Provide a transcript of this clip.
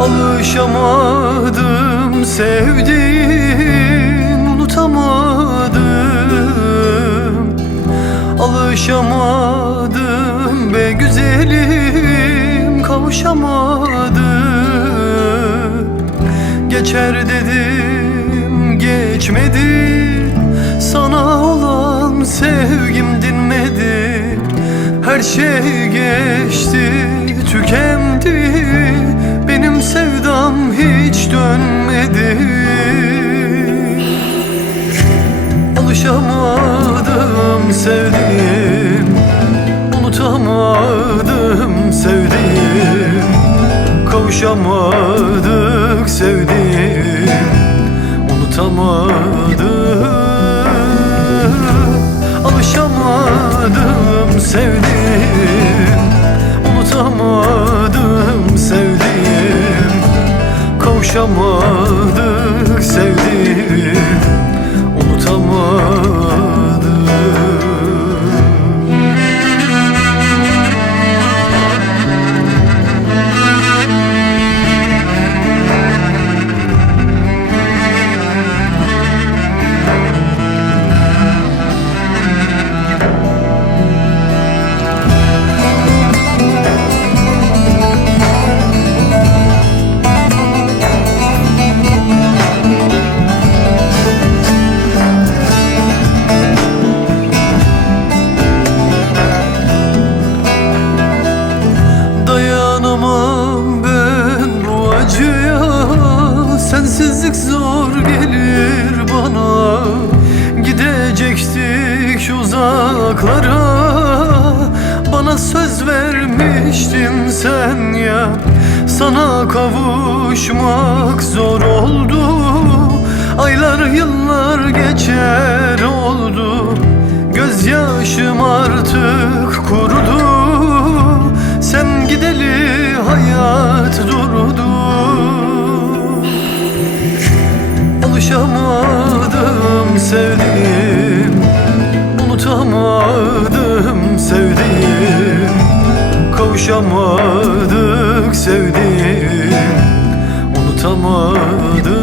Alışamadım sevdiğin unutamadım. Alışamadım be güzelim kavuşamadım. Geçer dedim geçmedi. Sana olan sevgim dinmedi. Her şey geçti tükendi sevdam hiç dönmedi. Alışamadım sevdim Unutamadım sevdim Kavuşamadık sevdim Unutamadım. Alışamadım sevdim Sensizlik zor gelir bana. Gidecektik uzaklara. Bana söz vermiştin sen ya. Sana kavuşmak zor oldu. Aylar yıllar geçer oldu Alışamadım sevdim Unutamadım sevdim Kavuşamadık sevdim Unutamadım